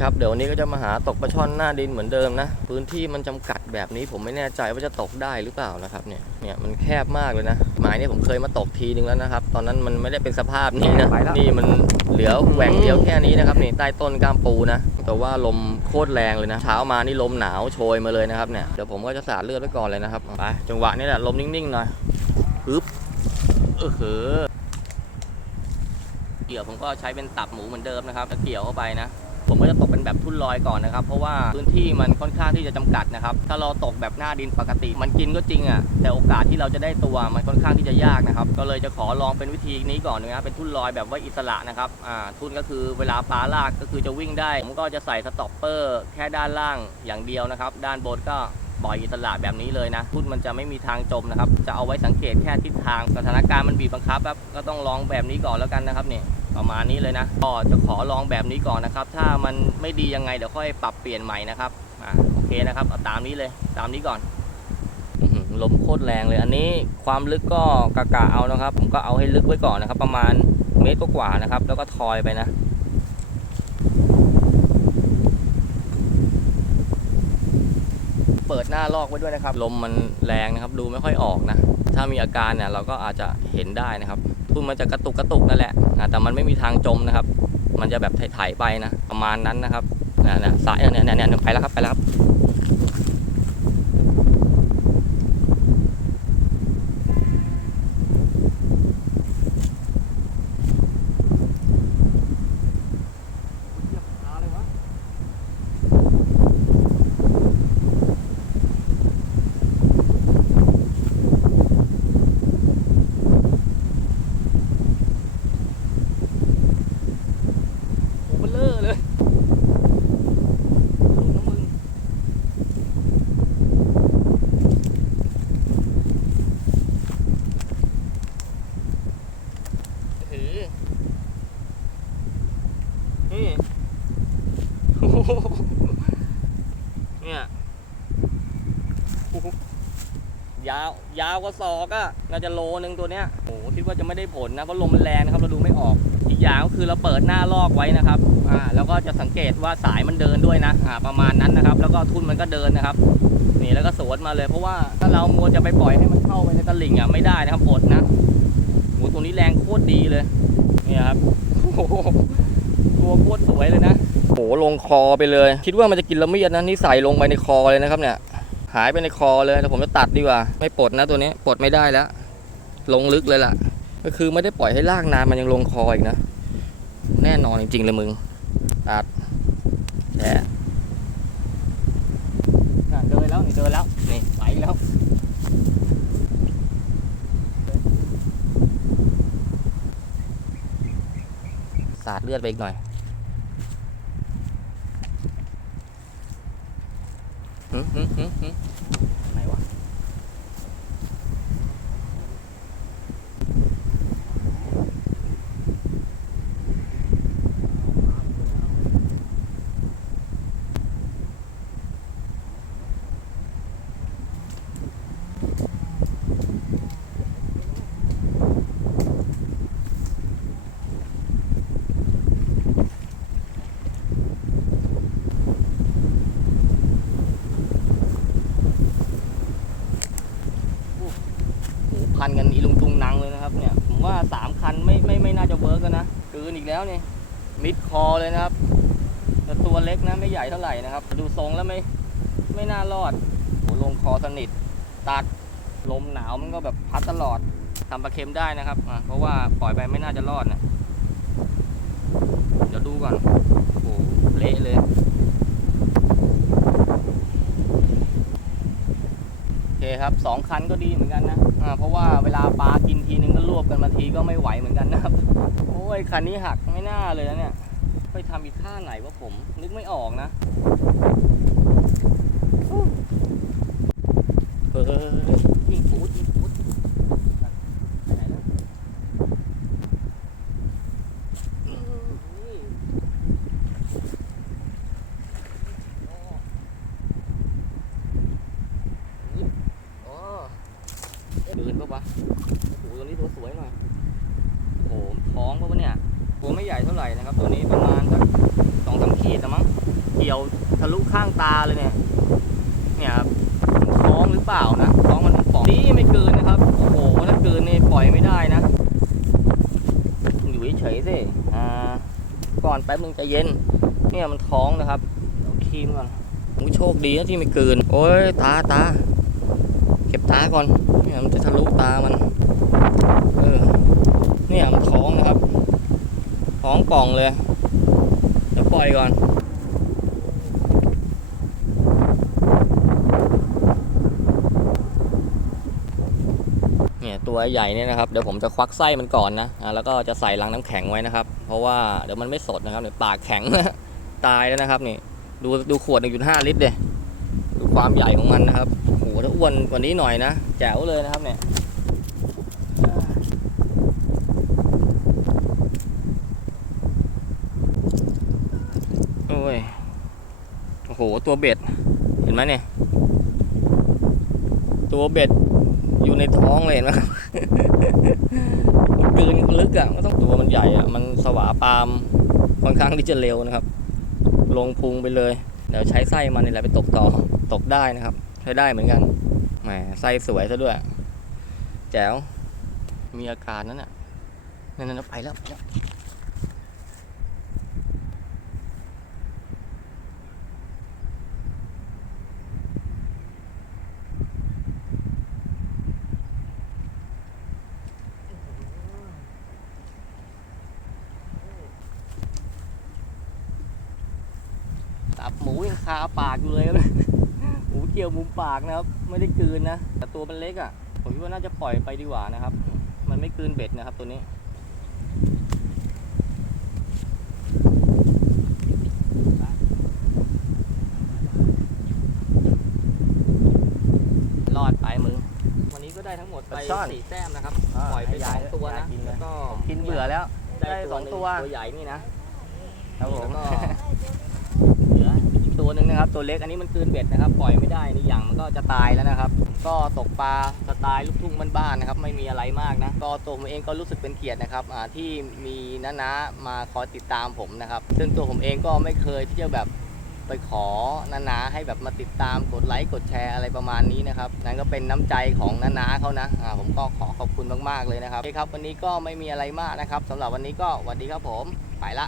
ครับเดี๋ยววันนี้ก็จะมาหาตกปลาช่อนหน้าดินเหมือนเดิมนะ พื้นที่มันจำกัดแบบนี้ผมไม่แน่ใจว่าจะตกได้หรือเปล่านะครับเนี่ยเนี่ยมันแคบมากเลยนะหมายเนี่ยผมเคยมาตกทีนึงแล้วนะครับ ตอนนั้นมันไม่ได้เป็นสภาพนี้นะไปแล้วนี่มันเหลือแหว่งเดียวแค่นี้นะครับนี่ใต้ต้นกล้ามปูนะ แต่ว่าลมโคตรแรงเลยนะเช้ามานี่ลมหนาวโชยมาเลยนะครับเนี่ยเดี๋ยวผมก็จะสาดเลือดไว้ก่อนเลยนะครับไปจังหวะนี้แหละลมนิ่งๆหน่อยปึ๊บเออเหอเกี่ยวผมก็ใช้เป็นตับหมูเหมือนเดิมนะครับแล้วเกี่ยวเข้าไปนะ ผมก็จะตกเป็นแบบทุ่นลอยก่อนนะครับ เพราะว่าพื้นที่มันค่อนข้างที่จะจำกัดนะครับ ถ้าเราตกแบบหน้าดินปกติ มันกินก็จริงอะ แต่โอกาสที่เราจะได้ตัวมันค่อนข้างที่จะยากนะครับ ก็เลยจะขอลองเป็นวิธีนี้ก่อนนะครับ เป็นทุ่นลอยแบบว่าอิสระนะครับ อ่า ทุ่นก็คือเวลาปลาลากก็คือจะวิ่งได้ ผมก็จะใส่สต็อปเปอร์แค่ด้านล่างอย่างเดียวนะครับ ด้านบนก็ปล่อยอิสระแบบนี้เลยนะทุ่นมันจะไม่มีทางจมนะครับ จะเอาไว้สังเกตแค่ทิศทาง สถานการณ์มันบีบบังคับครับ ก็ต้องลองแบบนี้ก่อนแล้วกันนะครับเนี่ย ประมาณนี้เลยนะ ก็จะขอลองแบบนี้ก่อนนะครับ ถ้ามันไม่ดียังไงเดี๋ยวค่อยปรับเปลี่ยนใหม่นะครับอ่าโอเคนะครับเอาตามนี้เลยตามนี้ก่อนลมโคตรแรงเลยอันนี้ความลึกก็กะกะเอานะครับ ผมก็เอาให้ลึกไว้ก่อนนะครับ ประมาณเมตรกว่าๆนะครับ แล้วก็ทอยไปนะเปิดหน้าลอกไว้ด้วยนะครับ ลมมันแรงนะครับ ดูไม่ค่อยออกนะ ถ้ามีอาการเนี่ยเราก็อาจจะเห็นได้นะครับทุ่นมันจะกระตุกกระตุกนั่นแหละแต่มันไม่มีทางจมนะครับ มันจะแบบไถๆไปนะประมาณนั้นนะครับน่ะน่ะสายเนี่ยเนี่ยเนี่ยไปแล้วครับไปแล้วครับ เหยียบขาเลยวะ โอ้เบลเลอร์เลยหลุดนะมึงถือนี่ โอ้โห เนี่ยยาวยาวกว่าศอกอะน่าจะโลนึงตัวเนี้ยโอ้คิดว่าจะไม่ได้ผลนะเพราะลมมันแรงนะครับเราดูไม่ออก อีกอย่างก็คือเราเปิดหน้าลอกไว้นะครับอ่าแล้วก็จะสังเกตว่าสายมันเดินด้วยนะอ่าประมาณนั้นนะครับ แล้วก็ทุ่นมันก็เดินนะครับนี่แล้วก็สวนมาเลย เพราะว่าถ้าเรามัวจะไปปล่อยให้มันเข้าไปในตลิ่งอะไม่ได้นะครับอดนะโหตัวนี้แรงโคตรดีเลยเนี่ยครับโอ้โหตัวโคตรสวยเลยนะ โหลงคอไปเลย คิดว่ามันจะกินละเมียดนะนี่ใส่ลงไปในคอเลยนะครับเนี่ยหายไปในคอเลยแต่ผมจะตัดดีกว่า ไม่ปลดนะตัวนี้ปลดไม่ได้แล้ว ลงลึกเลยล่ะ ก็คือไม่ได้ปล่อยให้ลากนานมันยังลงคออีกนะ แน่นอนจริงๆเลยมึงตัดแหะน่ะเดินแล้วนี่เดินแล้วนี่ไปแล้วสาดเลือดไปอีกหน่อย หึหึหึหึไหนวะ โอ้โหพันกันอีลุงตุงนังเลยนะครับเนี่ยผมว่าสามคันไม่ไม่ไม่น่าจะเวิร์กแล้ว นะเกินอีกแล้วเนี่ยมิดคอเลยนะครับแต่ตัวเล็กนะไม่ใหญ่เท่าไหร่นะครับ ดูทรงแล้วไม่ไม่น่ารอดโหลงคอสนิท ตัดลมหนาวมันก็แบบพัดตลอดทำปลาเค็มได้นะครับเพราะว่าปล่อยไปไม่น่าจะรอดนะเดี๋ยวดูก่อนโอ้โหเละเลย โอเคครับสองคันก็ดีเหมือนกันนะอ่าเพราะว่าเวลาปลากินทีนึงก็รวบกันมาทีก็ไม่ไหวเหมือนกันนะครับ โอ้ยคันนี้หักไม่น่าเลยนะเนี่ย ไปทำอีกท่าไหนวะผมนึกไม่ออกนะเฮ้ยยิงฟูดยิงฟูดไปไหนแล้วอืมนี่โอ้ อ๋อเดินปะวะโอ้โหตัวนี้ตัวสวยหน่อยโอ้โหท้องปะวะเนี่ย ตัวไม่ให ญ่เท่าไหร่นะครับ ตัวนี้ประมาณสักสองสามขีดนะมั้งเกี่ยวทะลุข้างตาเลยเนี่ย เนี่ยครับท้องหรือเปล่านะท้องมันป่องนี่ไม่เกินนะครับ โอ้โหถ้าเกินนี่ปล่อยไม่ได้นะ อยู่เฉยๆสิอ่าก่อนแป๊บนึงใจเย็น เนี่ยมันท้องนะครับเอาครีมก่อนโอ้ยโชคดีนะที่ไม่เกิน โอ้ยตาตาเก็บตาก่อน เนี่ยมันจะทะลุตามัน เออ เนี่ยมันท้องนะครับ ท้องป่องเลยเดี๋ยวปล่อยก่อนเนี่ยตัวใหญ่เนี่ยนะครับเดี๋ยวผมจะควักไส้มันก่อนนะแล้วก็จะใส่ลังน้ำแข็งไว้นะครับ เพราะว่าเดี๋ยวมันไม่สดนะครับเนี่ยปากแข็งตายแล้วนะครับนี่ดูดูขวด 1.5 ลิตรเดดูความใหญ่ของมันนะครับโอ้โหถ้าอ้วนกว่านี้หน่อยนะแจ๋วเลยนะครับเนี่ยโอ้ย โอ้โห ตัวเบ็ด เห็นไหมเนี่ย ตัวเบ็ดอยู่ในท้องเลยนไหมครับมันกลืนลึกอะมันต้องตัวมันใหญ่อะ มันสวาปามค่อนข้างที่จะเร็วนะครับ ลงพุงไปเลย เดี๋ยวใช้ไส้มันนี่แหละไปตกต่อ ตกได้นะครับ ใช้ได้เหมือนกัน แหม ไส้สวยซะด้วย แจ๋ว มีอาการนั้นอะ นั่นๆไปแล้วไปแล้ว บหมูยังคาปากอยู่เลยครับหมูเกี่ยวมุมปากนะครับ ไม่ได้กลืนนะ แต่ตัวมันเล็กอะ ผมคิดว่าน่าจะปล่อยไปดีกว่านะครับ มันไม่กลืนเบ็ดนะครับตัวนี้รอดไปมึง วันนี้ก็ได้ทั้งหมดไปปลาช่อนสี่แต้มนะครับอ่าปล่อยไปให้สยาอยงตัวยายนะกินเลยแล้วก็กินเบื่อแล้ว ได้สองหนึ่ตัว ตัวใหญ่นี่นะครับผม แล้วก็ เหลืออีกตัว หนึ่งนะครับ ตัวเล็กอันนี้มันคืนเบ็ดนะครับ ปล่อยไม่ได้นี่อย่างมันก็จะตายแล้วนะครับ ก็ตกปลาสไตล์ลูกทุ่งบ้านๆนะครับ ไม่มีอะไรมากนะก็ตัวผมเองก็รู้สึกเป็นเกียรตินะครับที่มีน้าๆมาคอยติดตามผมนะครับ ซึ่งตัวผมเองก็ไม่เคยที่จะแบบไปขอน้าๆให้แบบมาติดตามกดไลค์กดแชร์อะไรประมาณนี้นะครับนั่นก็เป็นน้ำใจของน้าๆเขานะอ่าผมก็ขอขอบคุณมากๆเลยนะครับโอเคครับ วันนี้ก็ไม่มีอะไรมากนะครับสำหรับวันนี้ก็สวัสดีครับผมไปละ